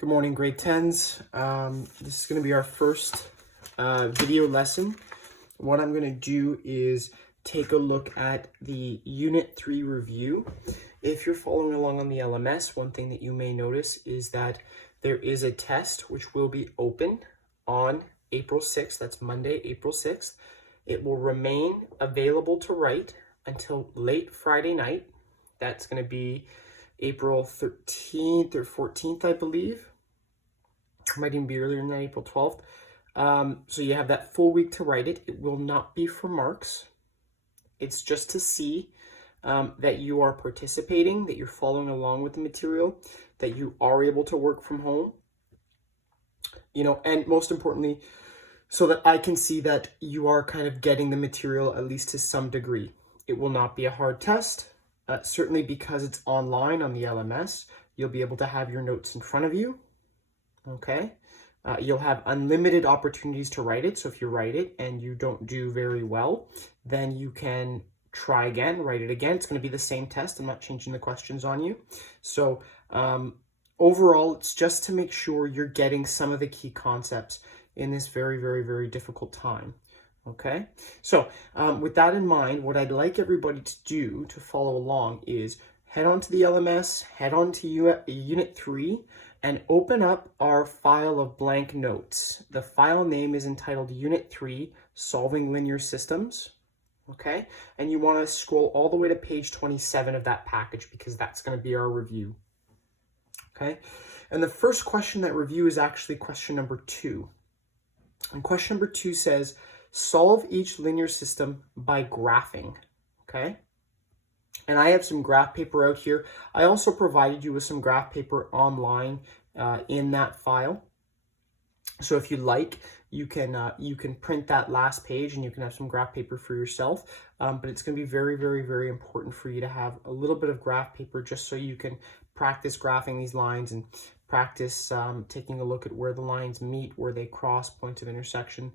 Good morning, grade 10s. This is going to be our first video lesson. What I'm going to do is take a look at the Unit 3 review. If you're following along on the LMS, one thing that you may notice is that there is a test which will be open on April 6th. That's Monday, April 6th. It will remain available to write until late Friday night. That's going to be April 13th or 14th, I believe. Might even be earlier than that, April 12th. So you have that full week to write it. It will not be for marks. It's just to see that you are participating, that you're following along with the material, that you are able to work from home. And most importantly, so that I can see that you are kind of getting the material at least to some degree. It will not be a hard test. Certainly because it's online on the LMS, you'll be able to have your notes in front of you. Okay, you'll have unlimited opportunities to write it. So if you write it and you don't do very well, then you can try again, write it again. It's going to be the same test. I'm not changing the questions on you. So overall, it's just to make sure you're getting some of the key concepts in this very, very, very difficult time. Okay, so with that in mind, what I'd like everybody to do to follow along is head on to the LMS, head on to Unit 3, and open up our file of blank notes. The file name is entitled Unit 3, Solving Linear Systems. Okay, and you want to scroll all the way to page 27 of that package because that's going to be our review. Okay, and the first question that review is actually question number 2. And question number 2 says, solve each linear system by graphing. Okay, and I have some graph paper out here. I also provided you with some graph paper online in that file. So if you like, you can print that last page and you can have some graph paper for yourself. But it's going to be very, very, very important for you to have a little bit of graph paper just so you can practice graphing these lines and practice taking a look at where the lines meet, where they cross, points of intersection.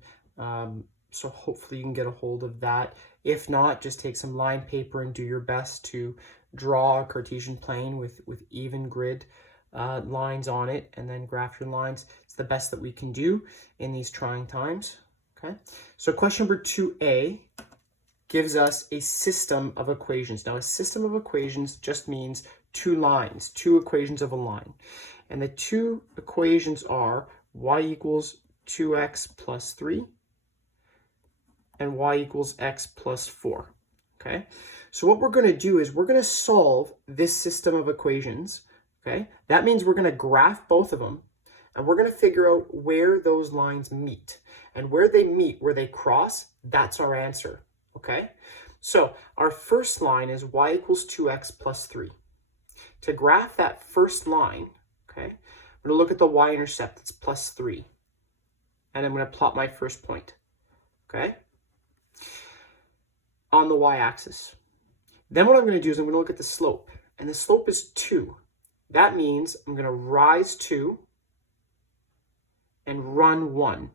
So hopefully you can get a hold of that. If not, just take some line paper and do your best to draw a Cartesian plane with even grid lines on it and then graph your lines. It's the best that we can do in these trying times. Okay, so question number 2A gives us a system of equations. Now a system of equations just means two lines, two equations of a line. And the two equations are y equals 2x plus 3 and y equals x plus 4. Okay, so what we're going to do is we're going to solve this system of equations. Okay, that means we're going to graph both of them and we're going to figure out where those lines meet. And where they meet, where they cross, that's our answer. Okay, so our first line is y equals 2x plus 3. To graph that first line, okay, I'm going to look at the y-intercept, it's plus 3. And I'm going to plot my first point. Okay, on the y-axis. Then what I'm going to do is I'm going to look at the slope, and the slope is 2. That means I'm going to rise 2 and run 1,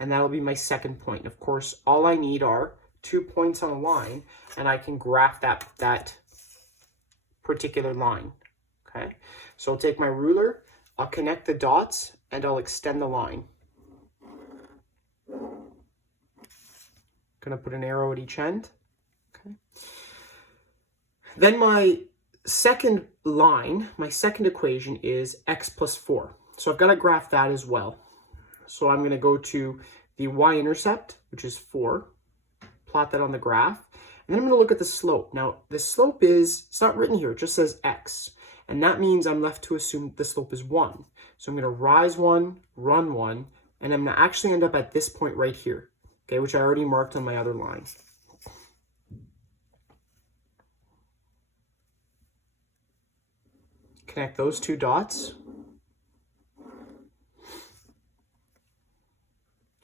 and that'll be my second point. Of course, all I need are 2 points on a line, and I can graph that particular line. Okay, so I'll take my ruler, I'll connect the dots, and I'll extend the line. Going to put an arrow at each end. Okay. Then my second line, my second equation is x plus 4. So I've got to graph that as well. So I'm going to go to the y-intercept, which is 4, plot that on the graph, and then I'm going to look at the slope. Now, the slope it's not written here, it just says x, and that means I'm left to assume the slope is 1. So I'm going to rise 1, run 1, and I'm going to actually end up at this point right here, okay, which I already marked on my other line. Connect those two dots.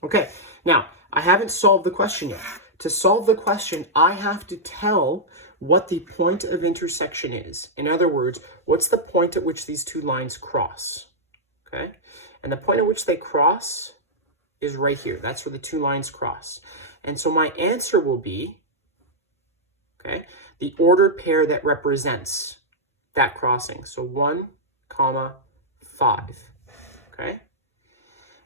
Okay, now I haven't solved the question yet. To solve the question, I have to tell what the point of intersection is. In other words, what's the point at which these two lines cross? Okay, and the point at which they cross is right here. That's where the two lines cross. And so my answer will be, okay, the ordered pair that represents that crossing. So 1, 5. okay?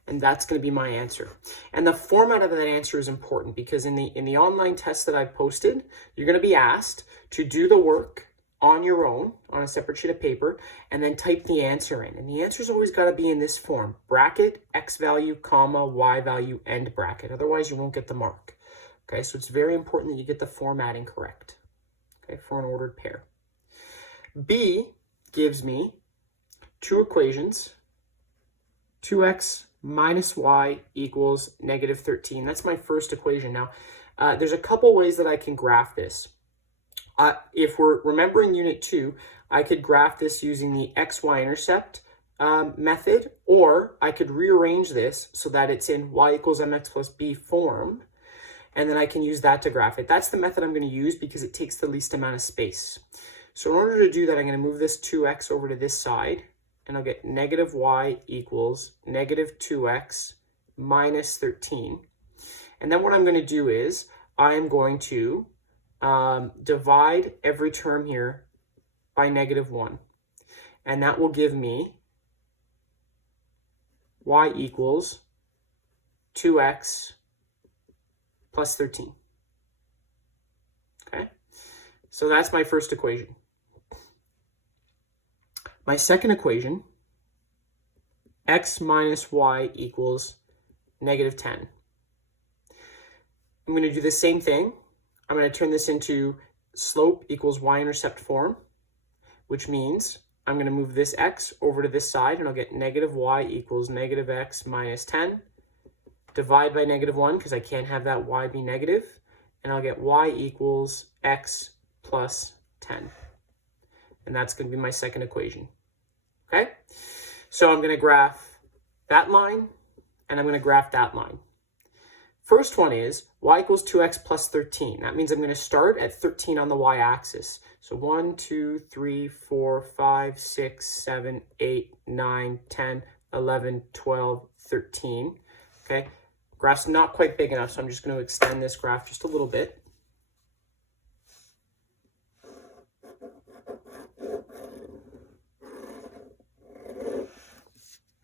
And that's going to be my answer. And the format of that answer is important because in the online test that I've posted, you're going to be asked to do the work on your own on a separate sheet of paper and then type the answer in. And the answer's always got to be in this form: bracket, x value, comma, y value, end bracket. Otherwise, you won't get the mark. Okay, so it's very important that you get the formatting correct, okay, for an ordered pair. B gives me two equations, 2x minus y equals negative 13. That's my first equation. Now, there's a couple ways that I can graph this. If we're remembering Unit 2, I could graph this using the xy-intercept method, or I could rearrange this so that it's in y equals mx plus b form, and then I can use that to graph it. That's the method I'm going to use because it takes the least amount of space. So in order to do that, I'm going to move this 2x over to this side, and I'll get negative y equals negative 2x minus 13. And then what I'm going to do is I'm going to divide every term here by negative 1. And that will give me y equals 2x plus 13. Okay, so that's my first equation. My second equation, x minus y equals negative 10. I'm going to do the same thing. I'm going to turn this into slope equals y-intercept form, which means I'm going to move this x over to this side, and I'll get negative y equals negative x minus 10. Divide by negative 1, because I can't have that y be negative, and I'll get y equals x plus 10. And that's going to be my second equation. Okay, so I'm going to graph that line, and I'm going to graph that line. First one is y equals 2x plus 13. That means I'm going to start at 13 on the y-axis. So 1, 2, 3, 4, 5, 6, 7, 8, 9, 10, 11, 12, 13. Okay, graph's not quite big enough, so I'm just going to extend this graph just a little bit.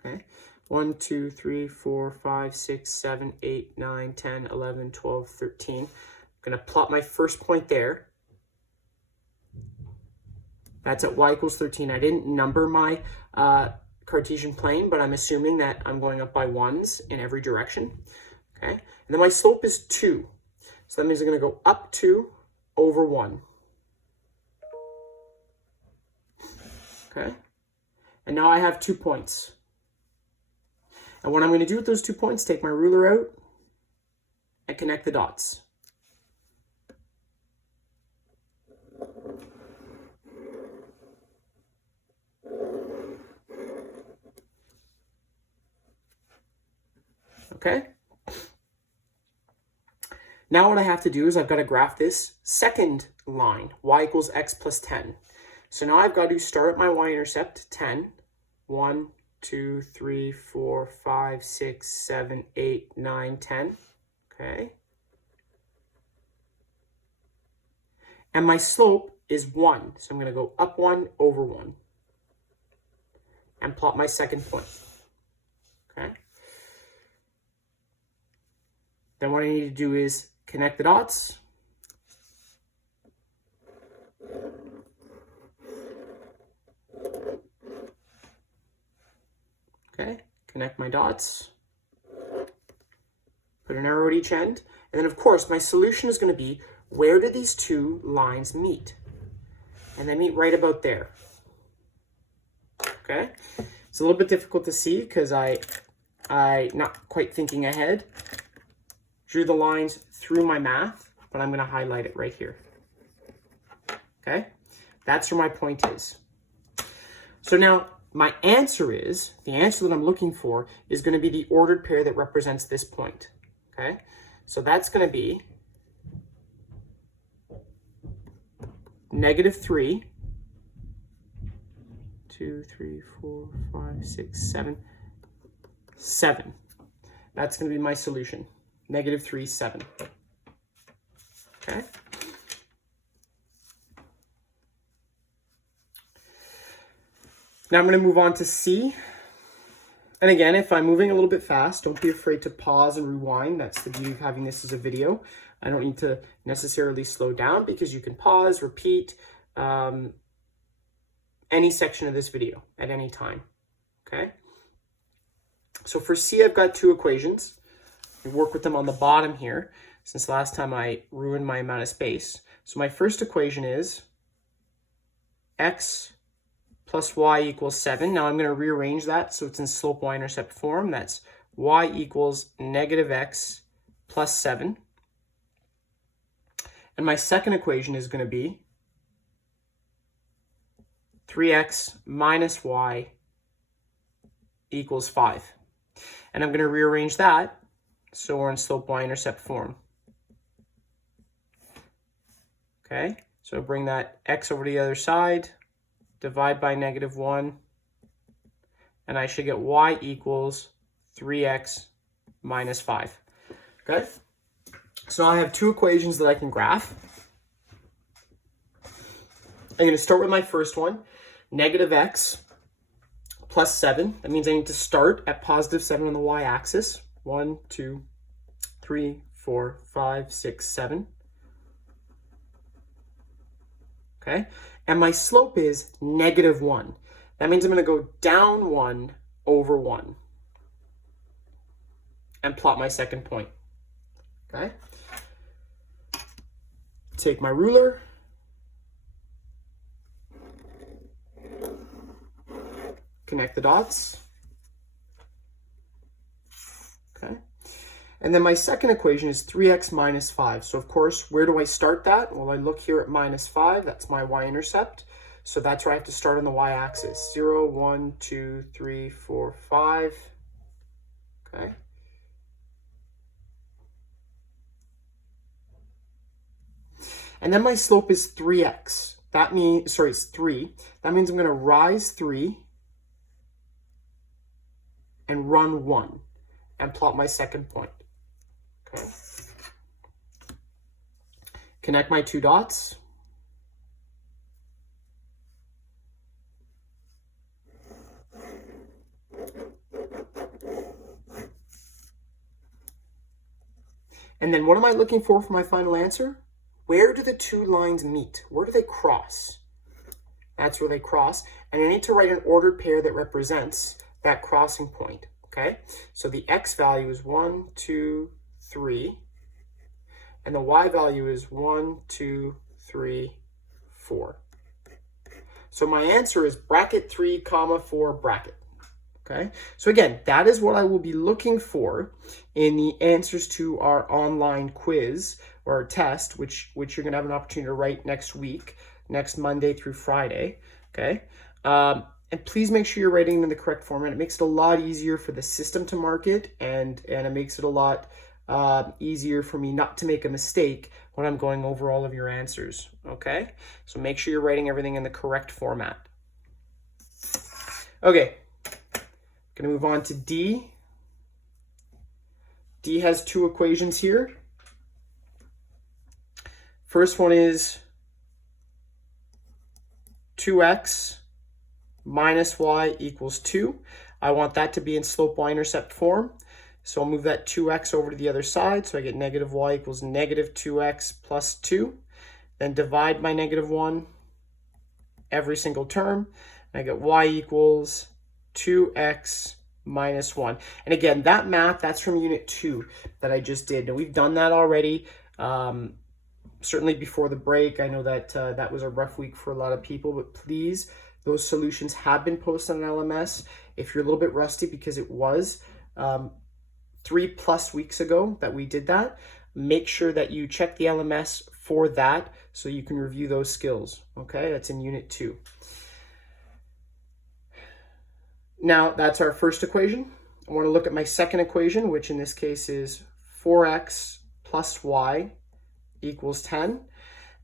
Okay, 1, 2, 3, 4, 5, 6, 7, 8, 9, 10, 11, 12, 13. I'm going to plot my first point there. That's at y equals 13. I didn't number my Cartesian plane, but I'm assuming that I'm going up by 1s in every direction. Okay, and then my slope is 2. So that means I'm going to go up 2 over 1. Okay, and now I have 2 points. And what I'm going to do with those 2 points, take my ruler out and connect the dots. Okay. Now what I have to do is I've got to graph this second line, y equals x plus 10. So now I've got to start at my y-intercept, 10. 1, 2, 3, 4, 5, 6, 7, 8, 9, 10. Okay. And my slope is 1. So I'm going to go up 1 over 1 and plot my second point. Okay. Then what I need to do is connect the dots. Okay, connect my dots. Put an arrow at each end. And then, of course, my solution is going to be, where do these two lines meet? And they meet right about there. Okay, it's a little bit difficult to see because I not quite thinking ahead, drew the lines through my math, but I'm going to highlight it right here. Okay, that's where my point is. So now my answer is, the answer that I'm looking for is going to be the ordered pair that represents this point. Okay, so that's going to be negative 3, 2, 3, 4, 5, 6, 7, 7. That's going to be my solution. Negative 3, 7. Okay. Now I'm going to move on to C. And again, if I'm moving a little bit fast, don't be afraid to pause and rewind. That's the beauty of having this as a video. I don't need to necessarily slow down because you can pause, repeat any section of this video at any time, okay? So for C, I've got two equations. We work with them on the bottom here, since last time I ruined my amount of space. So my first equation is x plus y equals 7. Now I'm going to rearrange that so it's in slope y-intercept form. That's y equals negative x plus 7. And my second equation is going to be 3x minus y equals 5. And I'm going to rearrange that so we're in slope y-intercept form. Okay, so bring that x over to the other side, divide by -1, and I should get y equals 3x minus 5. Okay, so I have two equations that I can graph. I'm going to start with my first one, negative x plus 7. That means I need to start at positive 7 on the y-axis. 1, 2, 3, 4, 5, 6, 7. Okay, and my slope is -1. That means I'm going to go down 1 over 1 and plot my second point. Okay, take my ruler, connect the dots. Okay. And then my second equation is 3x minus 5. So of course, where do I start that? Well, I look here at -5. That's my y-intercept. So that's where I have to start on the y-axis. 0, 1, 2, 3, 4, 5. Okay. And then my slope is 3x. That means, sorry, it's 3. That means I'm going to rise 3 and run 1 and plot my second point. Okay. Connect my two dots. And then what am I looking for my final answer? Where do the two lines meet? Where do they cross? That's where they cross. And I need to write an ordered pair that represents that crossing point. Okay, so the x value is 1, 2, 3, and the y value is 1, 2, 3, 4. So my answer is bracket 3, comma 4 bracket. Okay, so again, that is what I will be looking for in the answers to our online quiz or test, which you're going to have an opportunity to write next week, next Monday through Friday. Okay. And please make sure you're writing it in the correct format. It makes it a lot easier for the system to mark it, and it makes it a lot easier for me not to make a mistake when I'm going over all of your answers, okay? So make sure you're writing everything in the correct format. Okay, gonna move on to D. D has two equations here. First one is 2x minus y equals 2. I want that to be in slope y-intercept form. So I'll move that 2x over to the other side. So I get negative y equals negative 2x plus 2. Then divide by -1 every single term. And I get y equals 2x minus 1. And again, that math, that's from unit 2 that I just did. Now we've done that already. Certainly before the break. I know that that was a rough week for a lot of people, but please, those solutions have been posted on LMS. If you're a little bit rusty, because it was 3+ weeks ago that we did that, make sure that you check the LMS for that so you can review those skills. Okay, that's in unit 2. Now that's our first equation. I want to look at my second equation, which in this case is 4x plus y equals 10.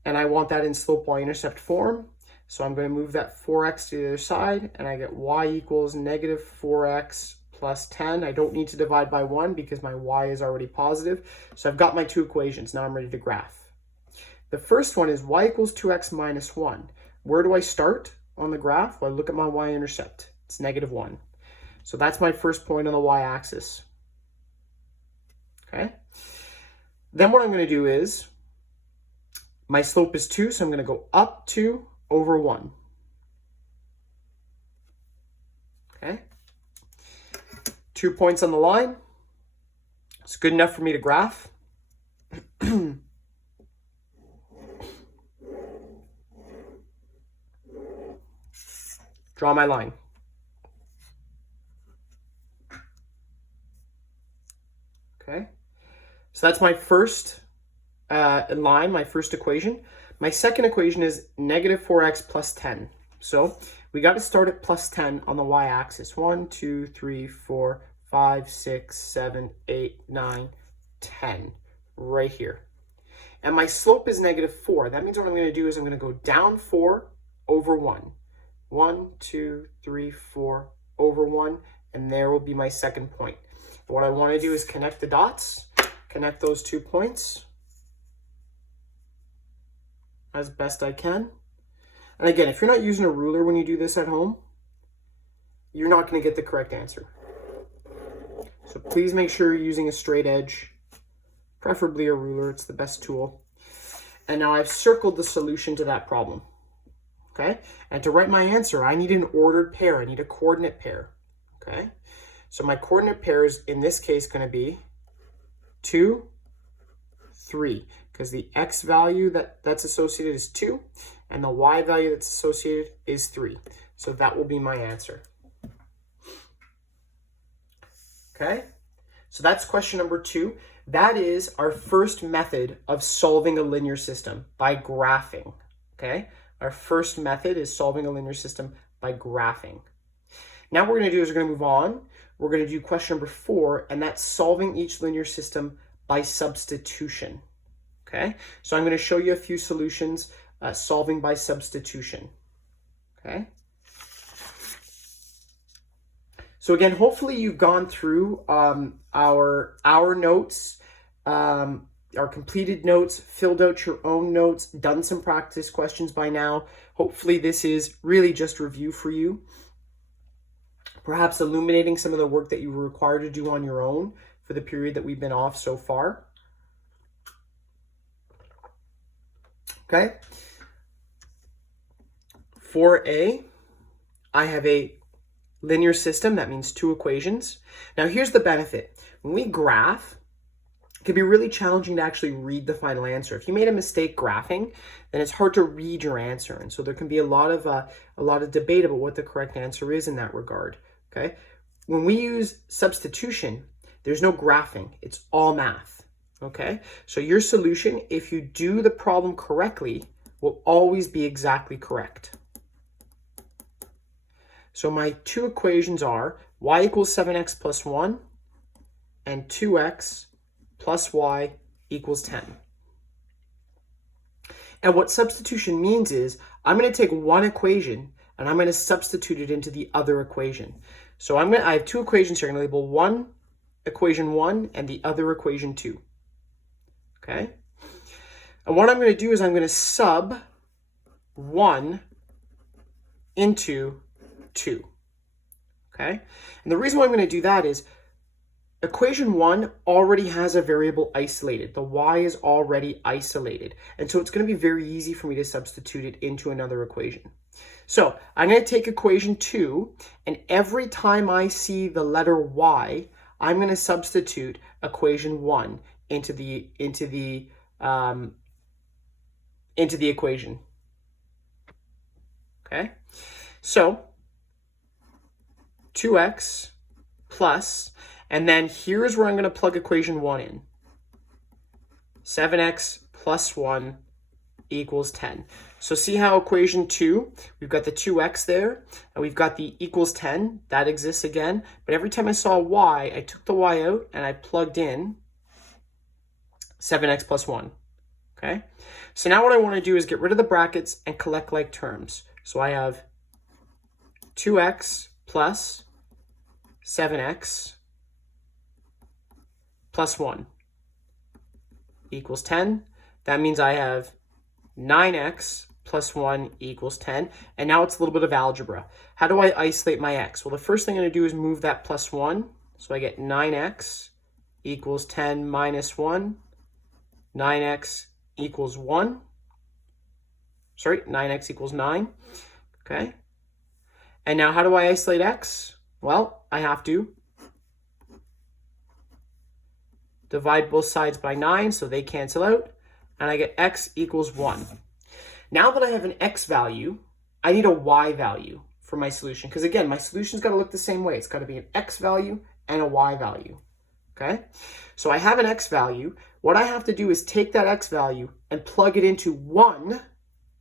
And I want that in slope y-intercept form. So I'm going to move that 4x to the other side, and I get y equals negative 4x plus 10. I don't need to divide by 1 because my y is already positive. So I've got my two equations. Now I'm ready to graph. The first one is y equals 2x minus 1. Where do I start on the graph? Well, I look at my y-intercept. It's -1. So that's my first point on the y-axis. Okay. Then what I'm going to do is, my slope is 2, so I'm going to go up 2 over 1. Okay. 2 points on the line. It's good enough for me to graph. Draw my line. Okay. So that's my first line, my first equation. My second equation is negative 4x plus 10. So we got to start at plus 10 on the y-axis. 1, 2, 3, 4, 5, 6, 7, 8, 9, 10, right here. And my slope is negative 4. That means what I'm going to do is I'm going to go down 4 over 1. 1, 2, 3, 4 over 1, and there will be my second point. What I want to do is connect the dots, connect those 2 points as best I can. And again, if you're not using a ruler when you do this at home, you're not going to get the correct answer. So please make sure you're using a straight edge, preferably a ruler. It's the best tool. And now I've circled the solution to that problem. Okay? And to write my answer, I need an ordered pair. I need a coordinate pair. Okay? So my coordinate pair is, in this case, going to be 2, 3, because the x value that's associated is 2, and the y value that's associated is 3. So that will be my answer. Okay? So that's question number 2. That is our first method of solving a linear system, by graphing. Okay? Our first method is solving a linear system by graphing. Now what we're going to do is we're going to move on. We're going to do question number 4, and that's solving each linear system by substitution. Okay, so I'm going to show you a few solutions solving by substitution. Okay. So again, hopefully you've gone through our notes, our completed notes, filled out your own notes, done some practice questions by now. Hopefully this is really just review for you. Perhaps illuminating some of the work that you were required to do on your own for the period that we've been off so far. Okay. For A, I have a linear system. That means 2 equations. Now here's the benefit. When we graph, it can be really challenging to actually read the final answer. If you made a mistake graphing, then it's hard to read your answer. And so there can be a lot of debate about what the correct answer is in that regard. Okay. When we use substitution, there's no graphing. It's all math. Okay. So your solution, if you do the problem correctly, will always be exactly correct. So my 2 equations are y equals 7x plus 1 and 2x plus y equals 10. And what substitution means is I'm going to take one equation and I'm going to substitute it into the other equation. So I have 2 equations here. I'm going to label one equation 1 and the other equation 2. Okay? And what I'm going to do is I'm going to sub 1 into 2. Okay? And the reason why I'm going to do that is equation 1 already has a variable isolated. The y is already isolated. And so it's going to be very easy for me to substitute it into another equation. So I'm going to take equation 2, and every time I see the letter y, I'm going to substitute equation 1 into the equation. Okay? So 2x plus, and then here's where I'm going to plug equation 1 in. 7x plus 1 equals 10. So see how equation 2, we've got the 2x there, and we've got the equals 10. That exists again. But every time I saw y, I took the y out, and I plugged in 7x plus 1. Okay? So now what I want to do is get rid of the brackets and collect like terms. So I have 2x plus 7x plus 1 equals 10. That means I have 9x plus 1 equals 10. And now it's a little bit of algebra. How do I isolate my x? Well, the first thing I'm going to do is move that plus 1. So I get 9x equals 10 minus 1. 9x equals 1. Sorry, 9x equals 9. Okay. And now how do I isolate x? Well, I have to divide both sides by 9, so they cancel out. And I get x equals 1. Now that I have an x value, I need a y value for my solution. Because again, my solution's got to look the same way. It's got to be an x value and a y value. Okay? So I have an x value. What I have to do is take that x value and plug it into one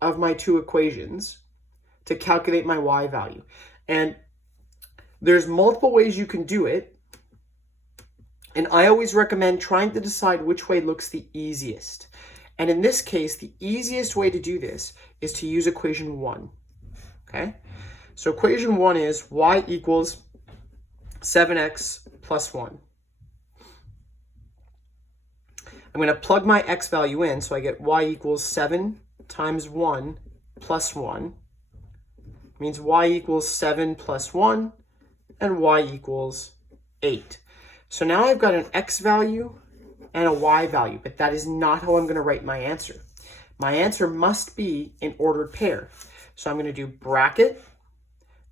of my two equations to calculate my y value. And there's multiple ways you can do it. And I always recommend trying to decide which way looks the easiest. And in this case, the easiest way to do this is to use equation 1. Okay? So equation 1 is y equals 7x plus 1. I'm going to plug my x value in, so I get y equals 7 times 1 plus 1. It means y equals 7 plus 1, and y equals 8. So now I've got an x value and a y value, but that is not how I'm going to write my answer. My answer must be in ordered pair. So I'm going to do bracket,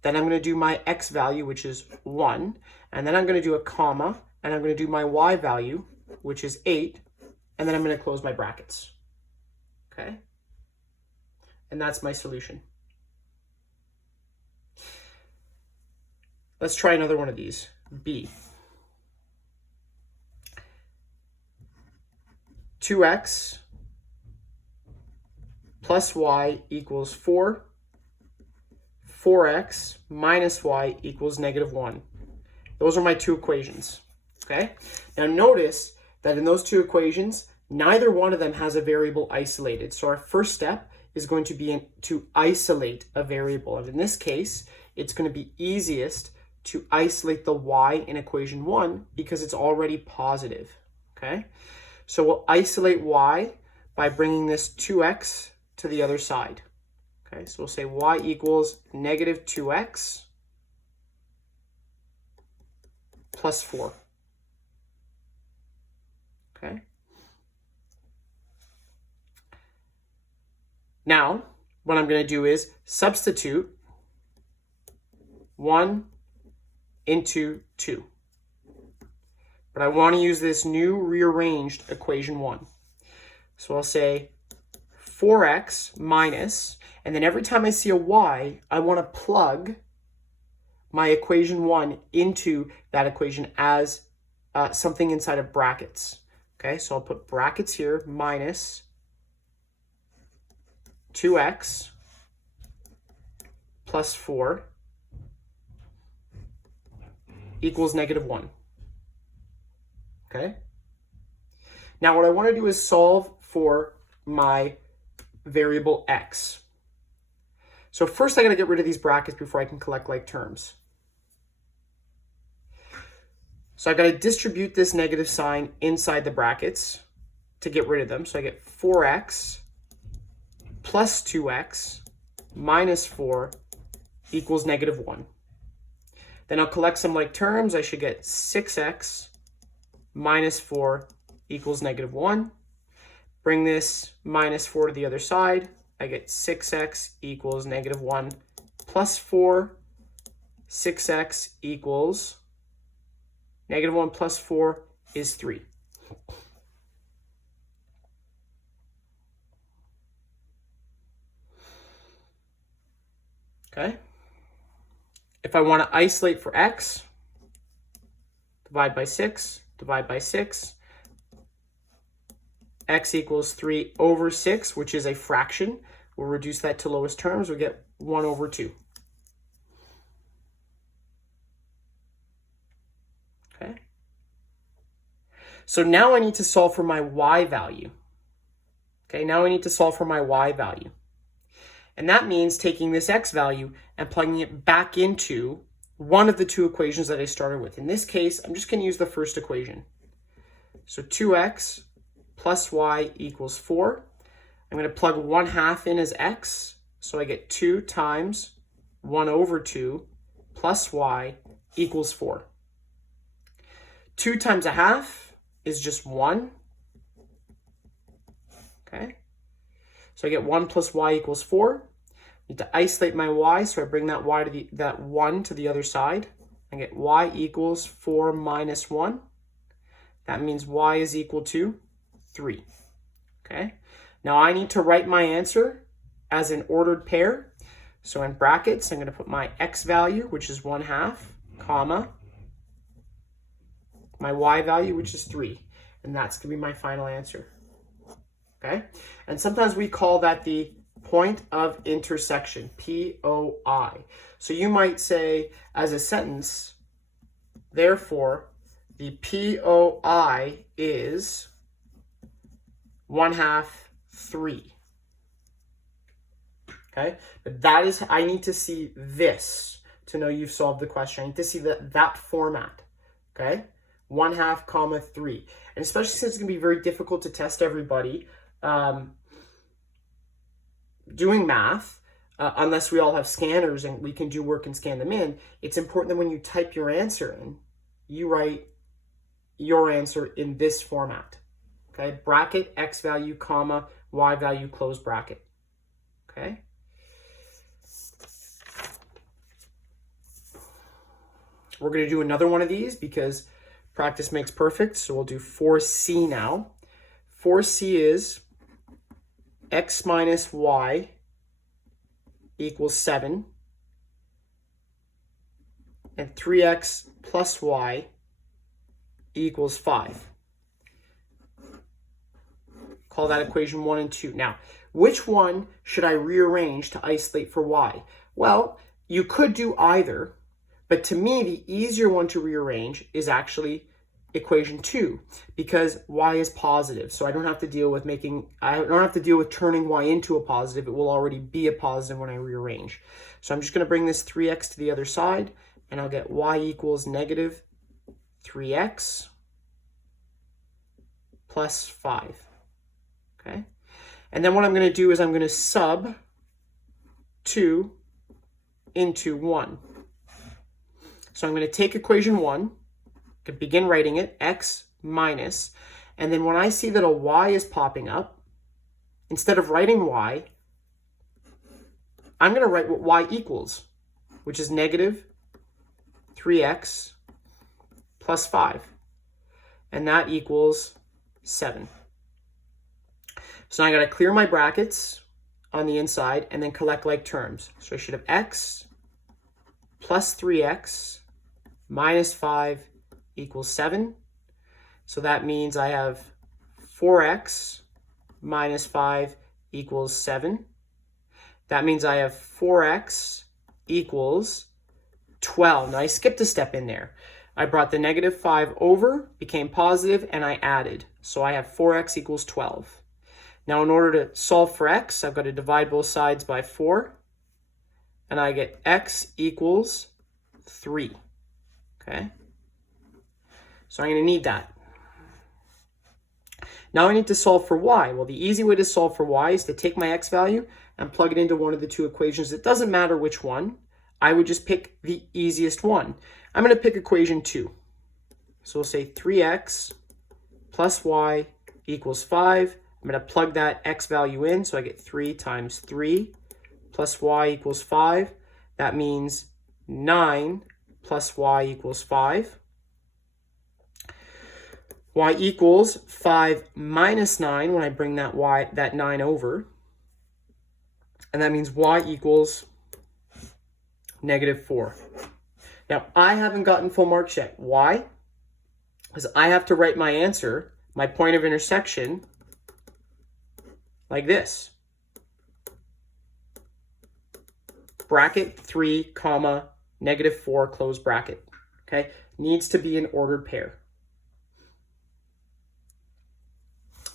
then I'm going to do my x value, which is 1, and then I'm going to do a comma, and I'm going to do my y value, which is 8, and then I'm going to close my brackets. Okay? And that's my solution. Let's try another one of these. B. 2x plus y equals 4. 4x minus y equals negative 1. Those are my two equations. Okay? Now notice that in those two equations, neither one of them has a variable isolated. So our first step is going to be to isolate a variable. And in this case, it's going to be easiest to isolate the y in equation 1 because it's already positive. Okay? So we'll isolate y by bringing this 2x to the other side. Okay, so we'll say y equals negative 2x plus 4. Okay. Now, what I'm going to do is substitute 1 into 2. But I want to use this new rearranged equation 1. So I'll say 4x minus, and then every time I see a y, I want to plug my equation 1 into that equation as something inside of brackets. Okay, so I'll put brackets here, minus 2x plus 4 equals negative 1. Okay. Now what I want to do is solve for my variable x. So first I got to get rid of these brackets before I can collect like terms. So I've got to distribute this negative sign inside the brackets to get rid of them. So I get 4x plus 2x minus 4 equals negative 1. Then I'll collect some like terms. I should get 6x minus 4 equals negative 1. Bring this minus 4 to the other side. I get 6x equals negative 1 plus 4. 6x equals negative 1 plus 4 is 3. Okay. If I want to isolate for x, divide by 6, divide by 6. X equals 3 over 6, which is a fraction. We'll reduce that to lowest terms. We'll get 1 over 2. Okay. So now I need to solve for my y value. Okay, now I need to solve for my y value. And that means taking this x value and plugging it back into one of the two equations that I started with. In this case, I'm just going to use the first equation. So 2x plus y equals 4. I'm going to plug 1/2 in as x, so I get 2 times 1 over 2 plus y equals 4. 2 times 1/2 is just 1. Okay, so I get 1 plus y equals 4. I need to isolate my y, so I bring that 1 to the other side. I get y equals 4 minus 1. That means y is equal to 3. Okay, now I need to write my answer as an ordered pair. So in brackets, I'm going to put my x value, which is 1/2, comma, my y value, which is 3. And that's going to be my final answer. Okay, and sometimes we call that the point of intersection, POI. So you might say as a sentence, therefore, the POI is 1/2, 3. Okay, but that is, I need to see this to know you've solved the question. I need to see that format. Okay, 1/2, comma, 3. And especially since it's going to be very difficult to test everybody doing math, unless we all have scanners and we can do work and scan them in, it's important that when you type your answer in, you write your answer in this format. Okay, bracket, x value, comma, y value, close bracket. Okay. We're going to do another one of these because practice makes perfect. So we'll do 4C now. 4C is x minus y equals 7, and 3x plus y equals 5. Call that equation 1 and 2. Now, which one should I rearrange to isolate for y? Well, you could do either, but to me, the easier one to rearrange is actually equation 2, because y is positive. So I don't have to deal with turning y into a positive. It will already be a positive when I rearrange. So I'm just going to bring this 3x to the other side, and I'll get y equals negative 3x plus 5. Okay, and then what I'm going to do is I'm going to sub 2 into 1. So I'm going to take equation 1, to begin writing it, x minus, and then when I see that a y is popping up, instead of writing y, I'm going to write what y equals, which is negative 3x plus 5, and that equals 7. So now I got to clear my brackets on the inside and then collect like terms. So I should have x plus 3x minus 5 equals 7. So that means I have 4x minus 5 equals 7. That means I have 4x equals 12. Now I skipped a step in there. I brought the negative 5 over, became positive, and I added. So I have 4x equals 12. Now in order to solve for x, I've got to divide both sides by 4. And I get x equals 3. Okay? So I'm going to need that. Now I need to solve for y. Well, the easy way to solve for y is to take my x value and plug it into one of the two equations. It doesn't matter which one. I would just pick the easiest one. I'm going to pick equation 2. So we'll say 3x plus y equals 5. I'm going to plug that x value in, so I get 3 times 3 plus y equals 5. That means 9 plus y equals 5. Y equals 5 minus 9 when I bring that 9 over. And that means y equals negative 4. Now, I haven't gotten full marks yet. Why? Because I have to write my answer, my point of intersection, like this. Bracket 3, comma, negative 4, close bracket. Okay? Needs to be an ordered pair.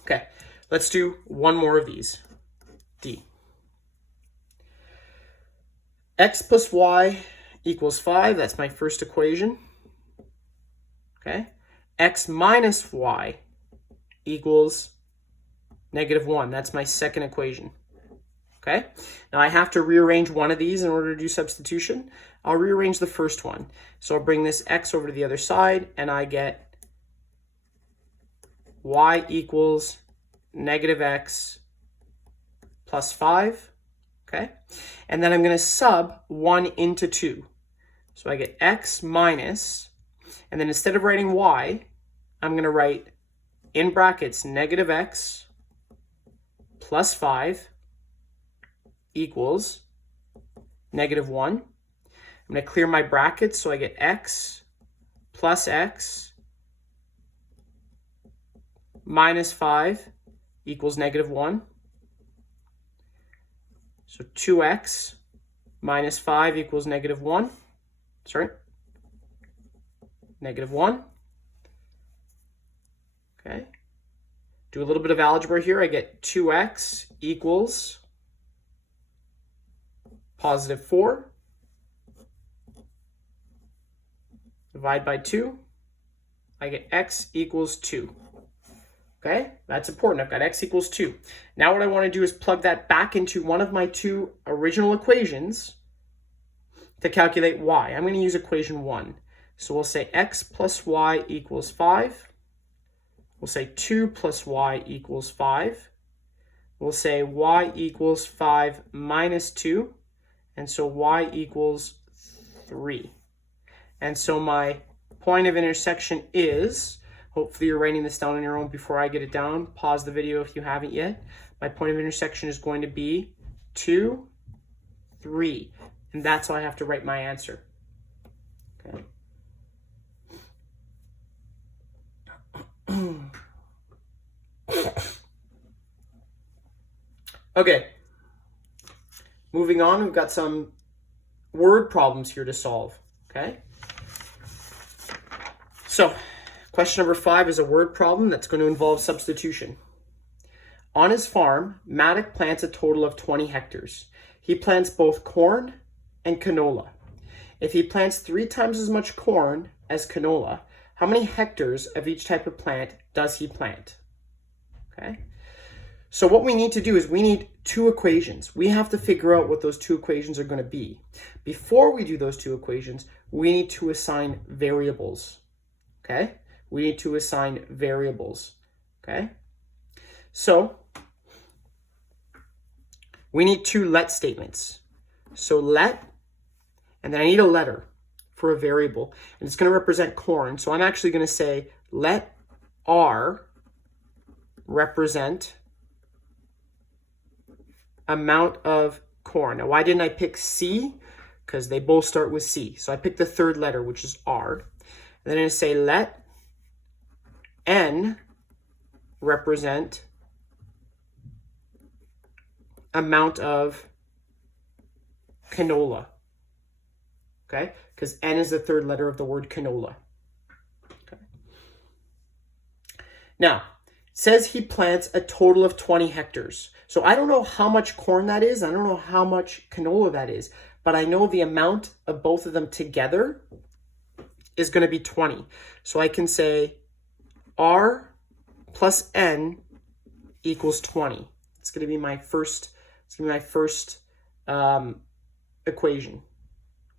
Okay, let's do one more of these. D. X plus y equals 5. That's my first equation. Okay. X minus y equals negative 1. That's my second equation. Okay? Now I have to rearrange one of these in order to do substitution. I'll rearrange the first one. So I'll bring this x over to the other side, and I get y equals negative x plus 5. Okay? And then I'm going to sub 1 into 2. So I get x minus, and then instead of writing y, I'm going to write in brackets negative x plus 5 equals negative 1. I'm going to clear my brackets, so I get x plus x minus 5 equals negative 1. So 2x minus 5 equals negative 1. Sorry, negative 1. Okay. Do a little bit of algebra here. I get 2x equals positive 4. Divide by 2. I get x equals 2. Okay, that's important. I've got x equals 2. Now what I want to do is plug that back into one of my two original equations to calculate y. I'm going to use equation 1. So we'll say x plus y equals 5. We'll say 2 plus y equals 5. We'll say y equals 5 minus 2. And so y equals 3. And so my point of intersection is, hopefully you're writing this down on your own before I get it down. Pause the video if you haven't yet. My point of intersection is going to be 2, 3. And that's how I have to write my answer. Okay. Okay. Moving on, we've got some word problems here to solve. Okay. So, question number 5 is a word problem that's going to involve substitution. On his farm, Maddock plants a total of 20 hectares. He plants both corn and canola. If he plants 3 times as much corn as canola, how many hectares of each type of plant does he plant? Okay. So what we need to do is we need 2 equations. We have to figure out what those 2 equations are going to be. Before we do those 2 equations, we need to assign variables. Okay. We need to assign variables. Okay. So we need 2 let statements. So let, and then I need a letter for a variable, and it's going to represent corn. So I'm actually going to say let R represent amount of corn. Now, why didn't I pick C? Because they both start with C. So I picked the third letter, which is R. And then I'm going to say let N represent amount of canola. Okay? Because N is the third letter of the word canola. Okay. Now, it says he plants a total of 20 hectares. So I don't know how much corn that is. I don't know how much canola that is. But I know the amount of both of them together is going to be 20. So I can say R plus N equals 20. It's going to be my first, equation.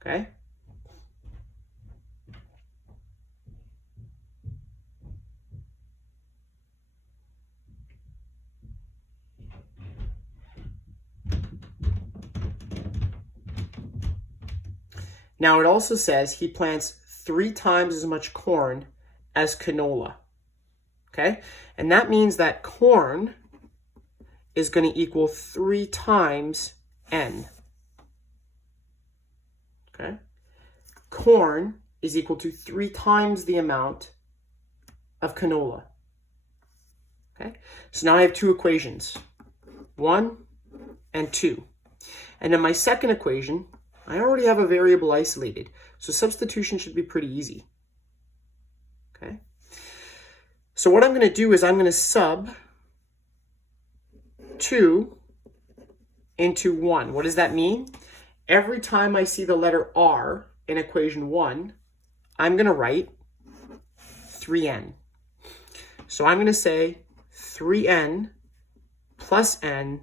Okay? Now it also says he plants 3 times as much corn as canola. Okay? And that means that corn is going to equal 3 times N. Okay? Corn is equal to 3 times the amount of canola. Okay? So now I have 2 equations. 1 and 2. And in my second equation, I already have a variable isolated. So substitution should be pretty easy. Okay? So what I'm going to do is I'm going to sub 2 into 1. What does that mean? Every time I see the letter R in equation 1, I'm going to write 3n. So I'm going to say 3n plus n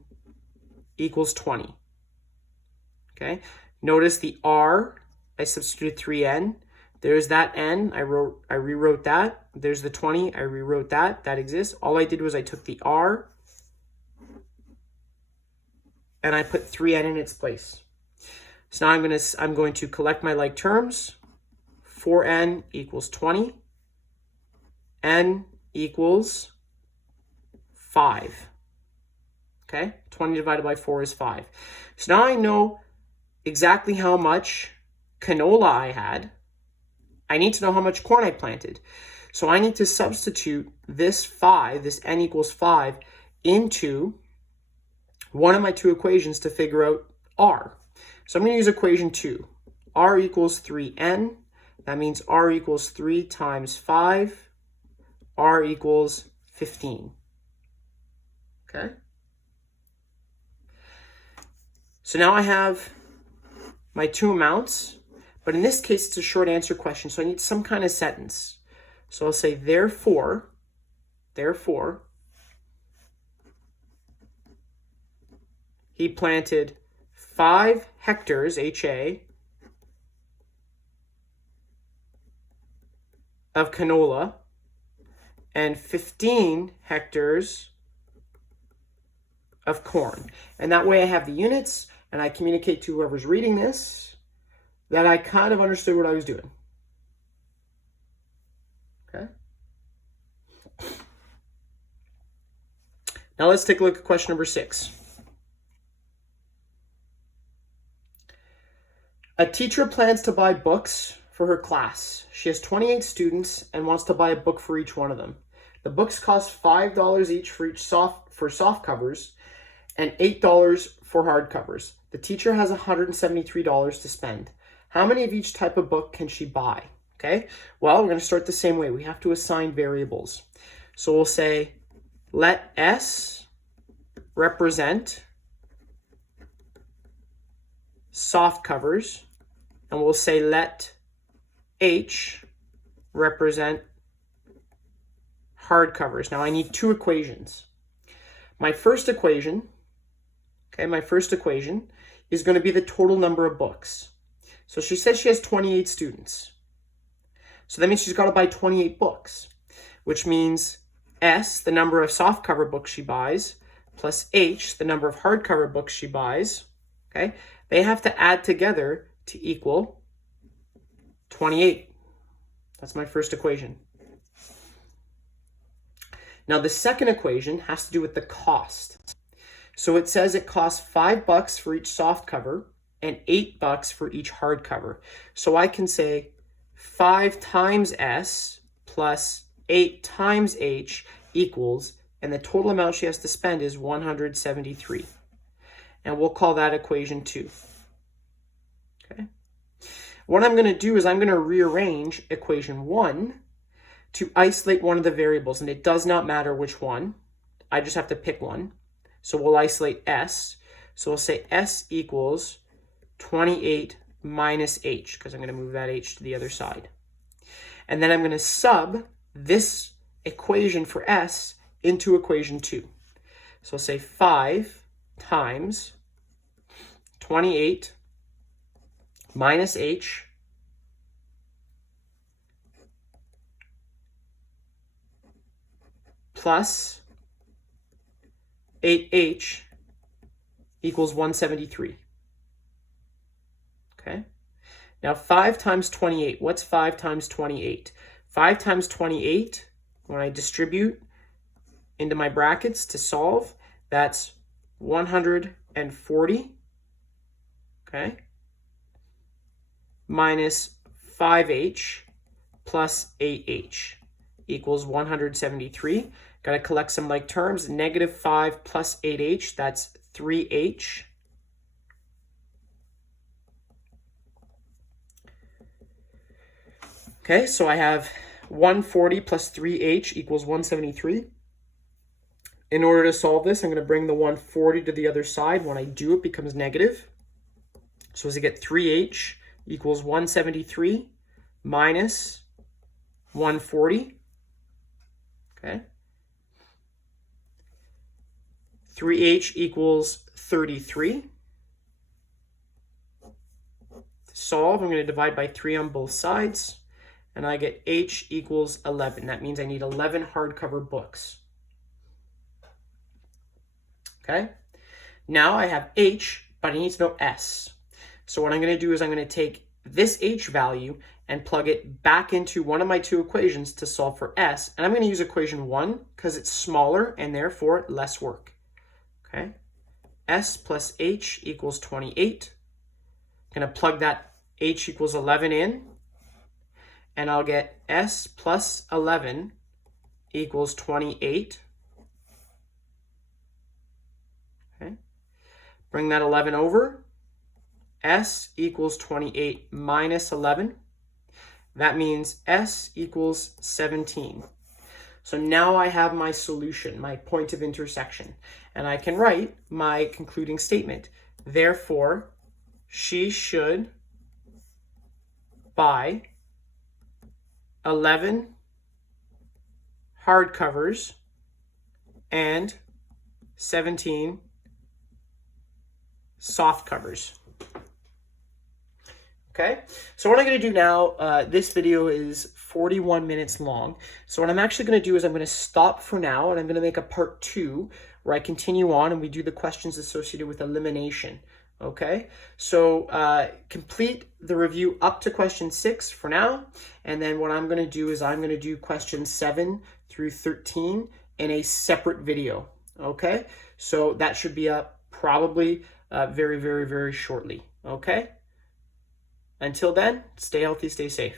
equals 20. Okay, notice the r, I substituted 3n. There's that n, I rewrote that. There's the 20, I rewrote that. That exists. All I did was I took the r and I put 3n in its place. So now I'm going to collect my like terms. 4n equals 20. N equals 5. Okay, 20 divided by 4 is 5. So now I know exactly how much canola I had. I need to know how much corn I planted. So I need to substitute this 5, this n equals 5, into one of my two equations to figure out r. So I'm going to use equation 2. R equals 3n. That means r equals 3 times 5. R equals 15. Okay? So now I have my two amounts, but in this case, it's a short answer question, so I need some kind of sentence. So I'll say, therefore, he planted 5 hectares, HA, of canola and 15 hectares of corn. And that way I have the units and I communicate to whoever's reading this that I kind of understood what I was doing. Okay. Now let's take a look at question number 6. A teacher plans to buy books for her class. She has 28 students and wants to buy a book for each one of them. The books cost $5 each for soft covers and $8 for hard covers. The teacher has $173 to spend. How many of each type of book can she buy? Okay, well, we're going to start the same way. We have to assign variables. So we'll say, let S represent soft covers, and we'll say let H represent hard covers. Now I need two equations. My first equation is going to be the total number of books. So she says she has 28 students. So that means she's got to buy 28 books, which means S, the number of softcover books she buys, plus H, the number of hardcover books she buys, okay? They have to add together to equal 28. That's my first equation. Now the second equation has to do with the cost. So it says it costs $5 for each soft cover and $8 for each hard cover. So I can say 5 times S plus 8 times H equals, and the total amount she has to spend is 173. And we'll call that equation 2. Okay. What I'm going to do is I'm going to rearrange equation 1 to isolate one of the variables, and it does not matter which one. I just have to pick one. So we'll isolate S. So we'll say S equals 28 minus H, because I'm going to move that H to the other side. And then I'm going to sub this equation for S into equation 2. So I'll say 5 times 28 minus H plus 8H equals 173. Okay. Now 5 times 28. What's 5 times 28? 5 times 28, when I distribute into my brackets to solve, that's 140. Okay. Minus 5H plus 8H equals 173. Got to collect some like terms. Negative 5 plus 8H, that's 3H. Okay, so I have 140 plus 3H equals 173. In order to solve this, I'm going to bring the 140 to the other side. When I do, it becomes negative. So as I get 3H equals 173 minus 140. Okay. 3h equals 33. To solve, I'm going to divide by 3 on both sides, and I get h equals 11. That means I need 11 hardcover books. Okay? Now I have h, but I need to know s. So what I'm going to do is I'm going to take this h value and plug it back into one of my two equations to solve for s. And I'm going to use equation 1 because it's smaller and therefore less work. Okay? S plus h equals 28. I'm going to plug that h equals 11 in, and I'll get s plus 11 equals 28. Okay? Bring that 11 over. S equals 28 minus 11. That means S equals 17. So now I have my solution, my point of intersection, and I can write my concluding statement. Therefore, she should buy 11 hardcovers and 17 softcovers. Okay, so what I'm going to do now, this video is 41 minutes long. So what I'm actually going to do is I'm going to stop for now, and I'm going to make a part 2 where I continue on and we do the questions associated with elimination. Okay, so complete the review up to question 6 for now, and then what I'm going to do is I'm going to do questions 7 through 13 in a separate video. Okay, so that should be up probably very, very, very shortly. Okay. Until then, stay healthy, stay safe.